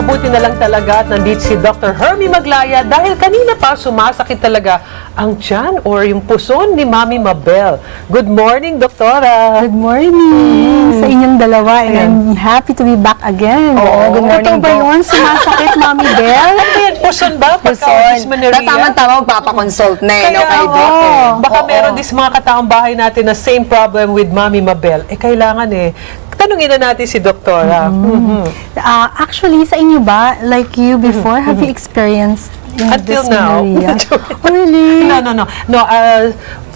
Mabuti na lang talaga at nandito si Dr. Hermie Maglaya dahil kanina pa sumasakit talaga ang tiyan or yung puson ni Mami Mabel. Good morning, Doktora! Good morning sa inyong dalawa and I'm happy to be back again. Oo, good morning Totoo ba po. yun? Sumasakit, Mami Bel? Ano yan? Puson ba? Puson. Tama-tama magpapakonsult na no, kay Doc. Baka meron din sa mga kataong bahay natin na same problem with Mami Mabel. Kailangan tanungin na natin si Doktora. Actually, sa inyo ba, like you before, have you experienced Until now. Oh, really? No.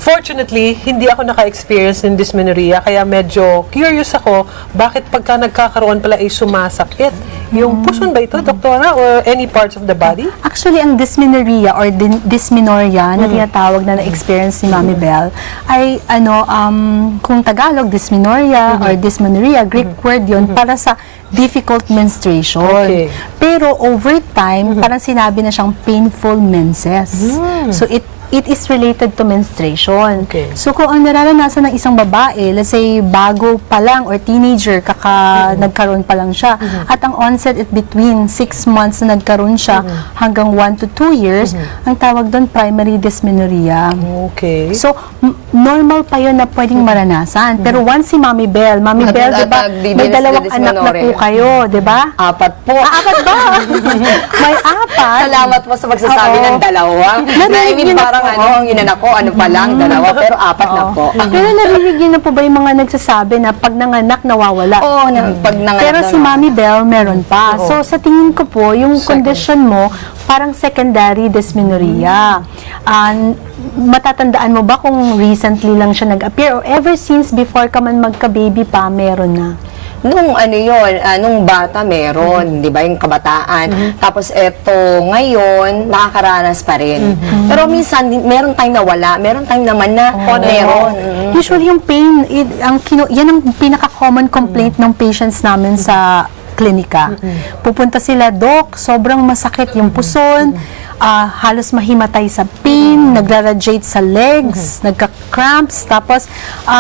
Fortunately, hindi ako naka-experience ng dysmenorrhea, kaya medyo curious ako, bakit pagka nagkakaroon pala ay sumasakit? Yung puson ba ito, Doktora, or any parts of the body? Actually, ang dysmenorrhea or dysmenorrhea na tinatawag na na-experience ni Mami Bel ay kung Tagalog, dysmenorrhea or dysmenorrhea, Greek word yun para sa difficult menstruation. Okay. Pero over time, parang sinabi na siyang painful menses. So it is related to menstruation. Okay. So kung ang nararanasan ng isang babae, let's say bago pa lang or teenager, nagkaroon pa lang siya, at ang onset it between 6 months na nagkaroon siya hanggang 1 to 2 years, ang tawag doon primary dysmenorrhea. Okay. So normal pa yun na pwedeng maranasan. Pero once si Mami Bel, diba, may dalawang anak na po kayo, diba? 4 po. 4 ba? May 4. Salamat po sa pagsasabi ng dalawa. I mean, parang yung anak ko, pa lang, dalawa, pero 4 na po. Pero narinig niyo na po ba yung mga nagsasabi na pag nanganak, nawawala? Oo, pag nanganak. Pero si Mami Bel, meron pa. So sa tingin ko po, yung condition mo, parang secondary dysmenorrhea. Matatandaan mo ba kung recently lang siya nag-appear or ever since before ka man magka-baby pa, meron na? Nung nung bata meron, di ba, yung kabataan. Tapos eto, ngayon, nakakaranas pa rin. Pero minsan, meron tayong nawala, meron tayong naman na meron. Usually yung pain, yan ang pinaka-common complaint ng patients namin sa klinika. Pupunta sila, Doc, sobrang masakit yung puson, halos mahimatay sa pain, nagra-radiate sa legs, nagka-cramps, tapos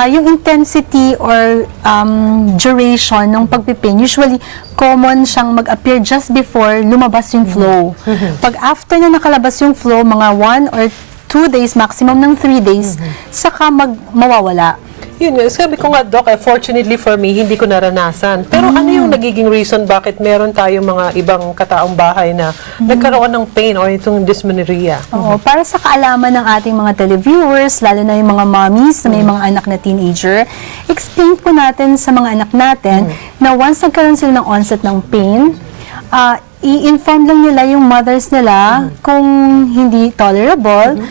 yung intensity or duration ng pagpipain, usually common siyang mag-appear just before lumabas yung flow. Pag after na nakalabas yung flow, mga 1 or 2 days, maximum ng 3 days, saka mawawala. Yun, sabi ko nga, Doc, fortunately for me, hindi ko naranasan. Pero ano yung nagiging reason bakit meron tayong mga ibang kataong bahay na nagkaroon ng pain o itong dysmenorrhea? Oo, para sa kaalaman ng ating mga televiewers, lalo na yung mga mommies na may mga anak na teenager, explain po natin sa mga anak natin na once nagkaroon sila ng onset ng pain, i-inform lang nila yung mothers nila kung hindi tolerable,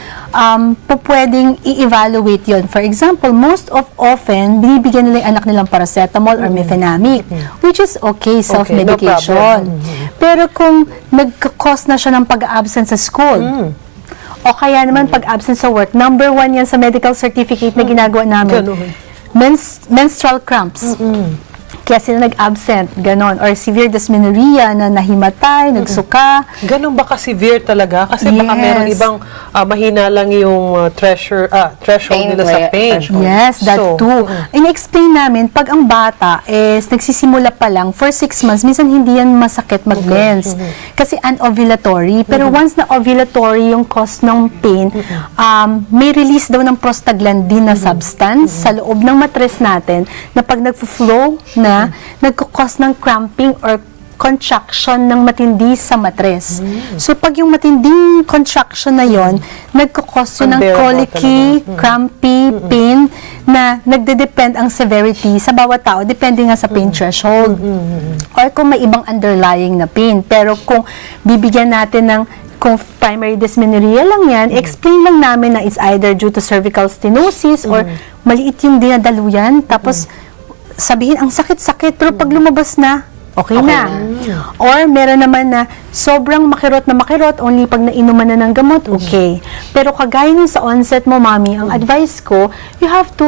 pwedeng i-evaluate yon. For example, most often, binibigyan nila yung anak nilang paracetamol or mefenamic, which is okay, self-medication. Pero kung nagka-cause na siya ng pag-absent sa school, o kaya naman pag-absent sa work, number 1 yan sa medical certificate na ginagawa namin, menstrual cramps. Kaya sila nag-absent, ganon. Or severe dysmenorrhea na nahimatay, nagsuka. Ganon ba ka-severe talaga? Kasi baka meron ibang mahina lang yung threshold nila sa pain. Yes, that too. In-explain namin, pag ang bata is nagsisimula pa lang for 6 months, minsan hindi yan masakit mag-mens. Kasi anovulatory. Pero once na ovulatory yung cause ng pain, may release daw ng prostaglandin na substance sa loob ng matres natin na pag nag-flow na nagkukos ng cramping or contraction ng matindi sa matres. So, pag yung matinding contraction na yon, nagkukos yun ng colicky, crampy, pain, na nagde-depend ang severity sa bawat tao, depende nga sa pain threshold. Or kung may ibang underlying na pain. Pero kung bibigyan natin ng kung primary dysmenorrhea lang yan, explain lang namin na it's either due to cervical stenosis or maliit yung dinadaluyan, tapos sabihin, ang sakit-sakit, pero pag lumabas na, okay na. Or meron naman na sobrang makirot na makirot, only pag nainuman na ng gamot, okay. Pero kagaya nung sa onset mo, Mami, ang advice ko, you have to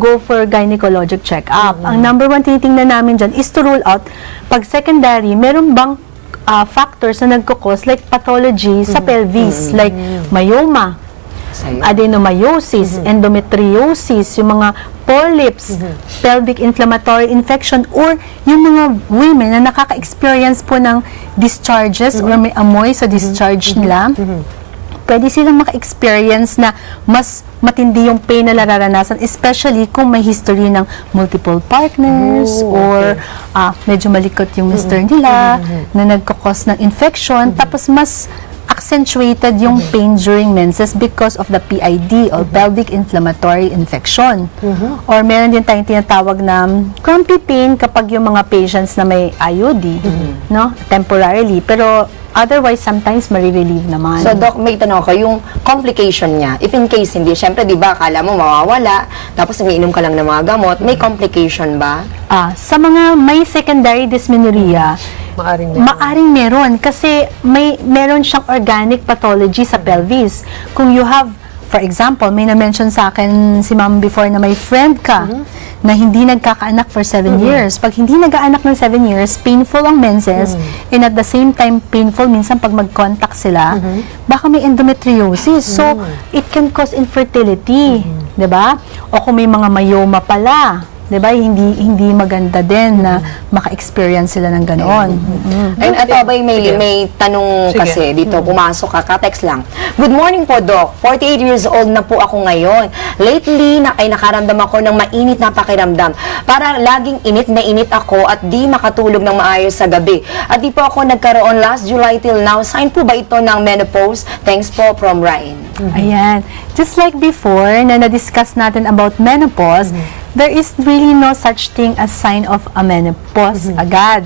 go for gynecologic check-up. Ang number 1 tinitingnan namin dyan is to rule out, pag secondary, meron bang factors na nagkukos like pathology sa pelvis, like myoma, sa'yo. adenomyosis, endometriosis, yung mga polyps, pelvic inflammatory infection, or yung mga women na nakaka-experience po ng discharges or may amoy sa discharge nila, pwede silang maka-experience na mas matindi yung pain na nararanasan, especially kung may history ng multiple partners or medyo malikot yung mister nila na nagkakos ng infection, tapos mas accentuated yung pain during menses because of the PID or pelvic inflammatory infection. Or meron din tayong tinatawag na crampy pain kapag yung mga patients na may IUD, no? Temporarily. Pero otherwise, sometimes marirelieve naman. So, Doc, may tanong ko, yung complication niya, if in case hindi, syempre, di ba, akala mo mawawala, tapos umiinom ka lang ng mga gamot, may complication ba? Sa mga may secondary dysmenorrhea, maaring meron kasi meron siyang organic pathology sa pelvis. Kung you have, for example, may na-mention sa akin si ma'am before na may friend ka na hindi nagkakaanak for 7 years. Pag hindi nag-aanak ng 7 years, painful ang menses, and at the same time, painful minsan pag mag-contact sila, baka may endometriosis. So, it can cause infertility, 'di ba? O kung may mga myoma pala, 'di ba? Hindi maganda din na maka-experience sila ng ganoon. And ito ba may tanong Sige. kasi dito, pumasok ka, text lang. Good morning po, Doc. 48 years old na po ako ngayon. Lately, ay nakaramdam ako ng mainit na pakiramdam. Para laging init na init ako at di makatulog ng maayos sa gabi. At di po ako nagkaroon last July till now. Sign po ba ito ng menopause? Thanks po from Ryan. Ayan. Just like before, na na-discuss natin about menopause, there is really no such thing as sign of a menopause agad.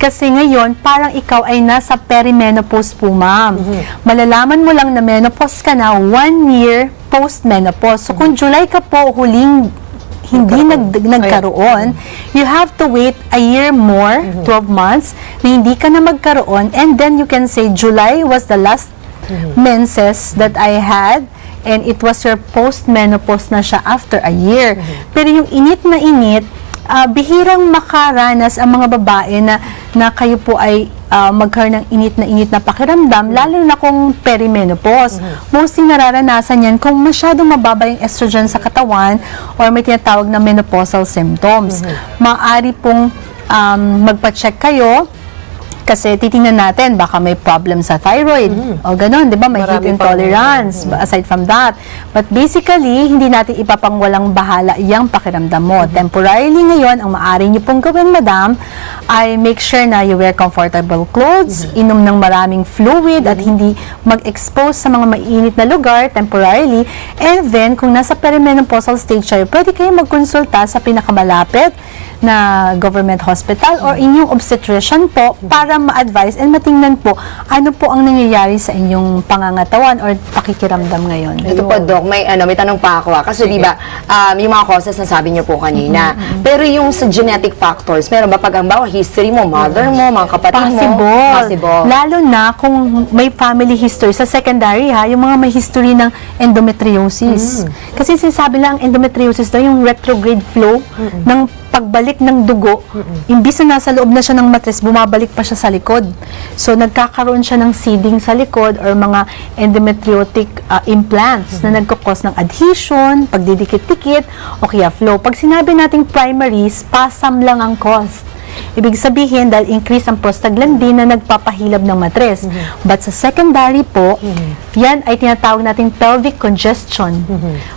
Kasi ngayon, parang ikaw ay nasa perimenopause po, ma'am. Malalaman mo lang na menopause ka na 1 year post-menopause. So kung July ka po huling hindi nagkaroon, you have to wait a year more, 12 months, na hindi ka na magkaroon, and then you can say, July was the last menses that I had, and it was your post-menopause na siya after a year. Pero yung init na init, bihirang makaranas ang mga babae na kayo po ay magkaroon ng init na pakiramdam, lalo na kung perimenopause. Mostly nararanasan yan kung masyadong mababa yung estrogen sa katawan or may tinatawag na menopausal symptoms. Maaari pong magpa-check kayo kasi titingnan natin, baka may problem sa thyroid. O gano'n, di ba? May heat intolerance, aside from that. But basically, hindi natin ipapangwalang bahala yung pakiramdam mo. Temporarily ngayon, ang maaari niyo pong gawin, madam, ay make sure na you wear comfortable clothes, inom ng maraming fluid, at hindi mag-expose sa mga mainit na lugar temporarily. And then, kung nasa perimenopausal stage kayo, pwede kayo magkonsulta sa pinakamalapit na government hospital or inyong obstetrician po para ma-advise and matingnan po ano po ang nangyayari sa inyong pangangatawan or pakikiramdam ngayon. Ito po, Doc, may tanong pa ako. Kasi di ba, yung mga causes na sabi niyo po kanina, pero yung sa genetic factors, meron ba pag-ambaw, history mo, mother mo, mga kapatid mo? Possible. Lalo na kung may family history. Sa secondary, yung mga may history ng endometriosis. Kasi sinasabi lang endometriosis daw yung retrograde flow ng pagbalik ng dugo, imbis na nasa loob na siya ng matres, bumabalik pa siya sa likod. So, nagkakaroon siya ng seeding sa likod or mga endometriotic implants na nagkakos ng adhesion, pagdidikit-dikit, o kaya flow. Pag sinabi nating primary, spasm lang ang cause. Ibig sabihin, dahil increase ang prostaglandin na nagpapahilab ng matres. But sa secondary po, yan ay tinatawag nating pelvic congestion.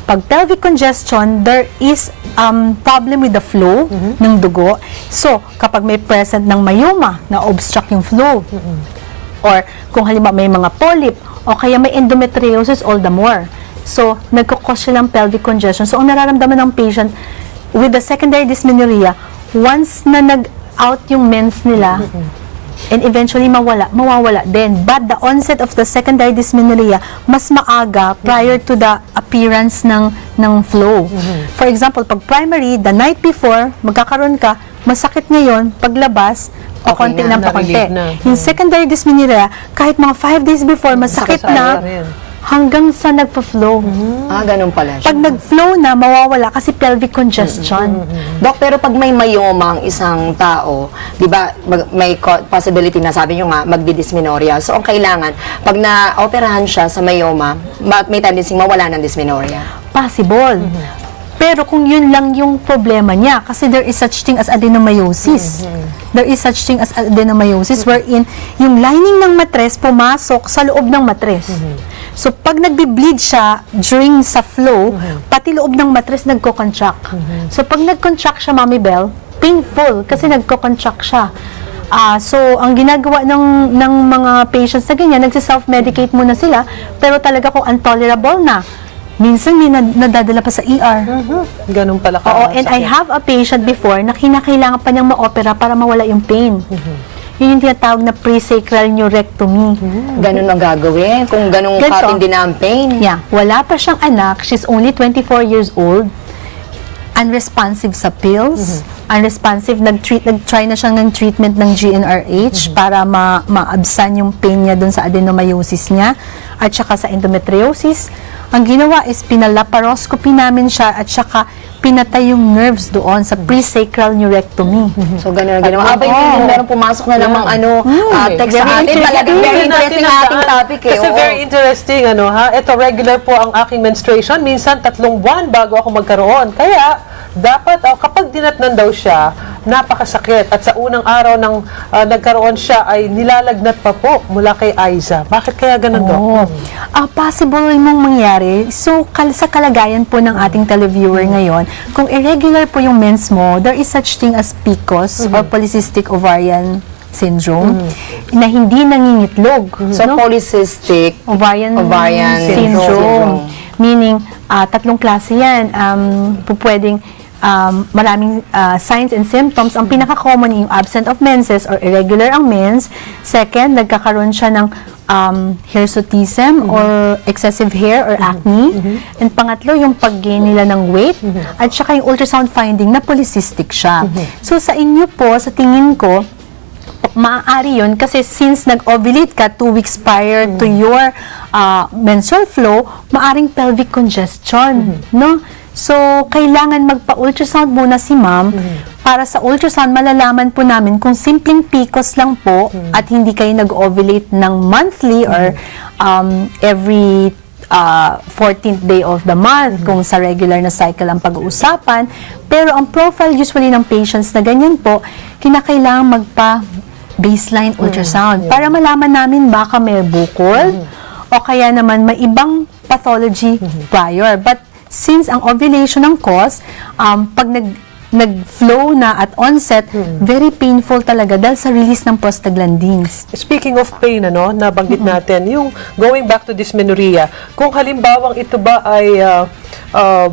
Pag pelvic congestion, there is problem with the flow ng dugo. So, kapag may present ng myoma na obstruct yung flow, or kung halimbawa may mga polyp, o kaya may endometriosis, all the more. So, nagkakos siya ng pelvic congestion. So, ang nararamdaman ng patient with the secondary dysmenorrhea, once na out yung mens nila, and eventually mawawala din. But the onset of the secondary dysmenorrhea, mas maaga prior to the appearance ng flow. For example, pag primary, the night before, magkakaroon ka, masakit ngayon, paglabas, konti ng pakonti. Yung secondary dysmenorrhea, kahit mga 5 days before, masakit na, hanggang sa nagpa-flow. Ganun pala siya. Pag nag-flow na, mawawala kasi pelvic congestion. Dok, pero pag may myoma ang isang tao, di ba, may possibility na sabi nyo nga, magdi-dysmenorrhea. So, ang kailangan, pag na-operahan siya sa myoma, may tendency mawala ng dysmenorrhea. Possible. Pero kung yun lang yung problema niya, kasi there is such thing as adenomyosis. There is such thing as adenomyosis wherein yung lining ng matres pumasok sa loob ng matres. So, pag nagbi-bleed siya during sa flow, pati loob ng matres nagko-contract. So, pag nag-contract siya, Mami Bell, painful kasi nagko-contract siya. So, ang ginagawa ng mga patients na ganyan, nagsi-self-medicate muna sila, pero talaga kung intolerable na, minsan may nadadala pa sa ER. Ganun pala ka. Oo, and I have a patient before na kinakailangan pa niyang ma-opera para mawala yung pain. Yun yung tinatawag na pre-sacral neurectomy. Ganun ang gagawin. Kung ganun Ganito. katindi na ang pain. Yeah, wala pa siyang anak. She's only 24 years old. Unresponsive sa pills. Unresponsive. Nag-try na siyang ng treatment ng GnRH para ma-absan yung pain niya dun sa adenomyosis niya at saka sa endometriosis. Ang ginawa is pinalaparoscopy namin siya at saka pinatay yung nerves doon sa pre-sacral neurectomy. So, ganun ang ginawa. Abay, meron pumasok na namang text sa atin. Talagang very interesting ang ating topic eh. Kasi very interesting, Ito, regular po ang aking menstruation. Minsan, 3 buwan bago ako magkaroon. Kaya, dapat, kapag dinatnan daw siya, napakasakit. At sa unang araw ng nagkaroon siya, ay nilalagnat pa po mula kay Aiza. Bakit kaya ganun, Dok? Possible mong mangyari. So, sa kalagayan po ng ating televiewer ngayon, kung irregular po yung mens mo, there is such thing as PCOS or polycystic ovarian syndrome na hindi nangingitlog. So, polycystic Ovarian syndrome. Meaning, 3 klase yan. Pwedeng maraming signs and symptoms. Ang pinaka-common yung absent of menses or irregular ang mens. Second, nagkakaroon siya ng hirsutism or excessive hair or acne. And pangatlo, yung pag-gain nila ng weight. At saka yung ultrasound finding na polycystic siya. So sa inyo po, sa tingin ko, maaari yun kasi since nag-ovulate ka 2 weeks prior to your menstrual flow, maaring pelvic congestion, no? So, kailangan magpa-ultrasound muna si ma'am para sa ultrasound malalaman po namin kung simpleng PCOS lang po at hindi kayo nag-ovulate ng monthly or every 14th day of the month kung sa regular na cycle ang pag-uusapan. Pero ang profile usually ng patients na ganyan po, kinakailangan magpa-baseline ultrasound para malaman namin baka may bukol o kaya naman may ibang pathology prior. But since ang ovulation ang cause, pag nag-flow na at onset, very painful talaga dahil sa release ng prostaglandins. Speaking of pain, nabanggit natin, yung going back to dysmenorrhea, kung halimbawang ito ba ay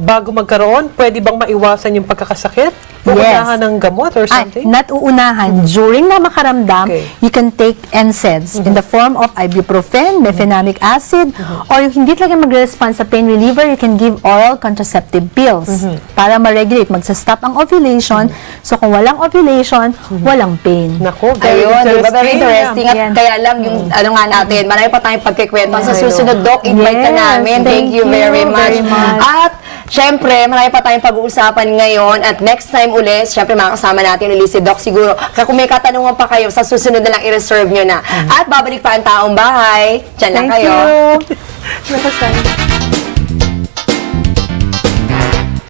bago magkaroon, pwede bang maiwasan yung pagkakasakit? Uunahan ng gamot or something? Not uunahan. During na makaramdam, Okay. you can take NSAIDs in the form of ibuprofen, mefenamic acid, or yung hindi talaga magre-respond sa pain reliever, you can give oral contraceptive pills para ma-regulate. Magsa-stop ang ovulation. So kung walang ovulation, walang pain. Nako, very Ayun, interesting. diba? Very interesting. At Yan. kaya lang yung nga natin, marami pa tayong pagkikwento. Sa susunod, Doc, invite ka Yes, namin. Thank you very much. At syempre, marami pa tayong pag-uusapan ngayon. At next time ulit, syempre makakasama natin ulit si Doc siguro. Kaya kung may katanungan pa kayo, sa susunod na lang i-reserve nyo na. At babalik pa ang taong bahay. Diyan lang Thank kayo. you.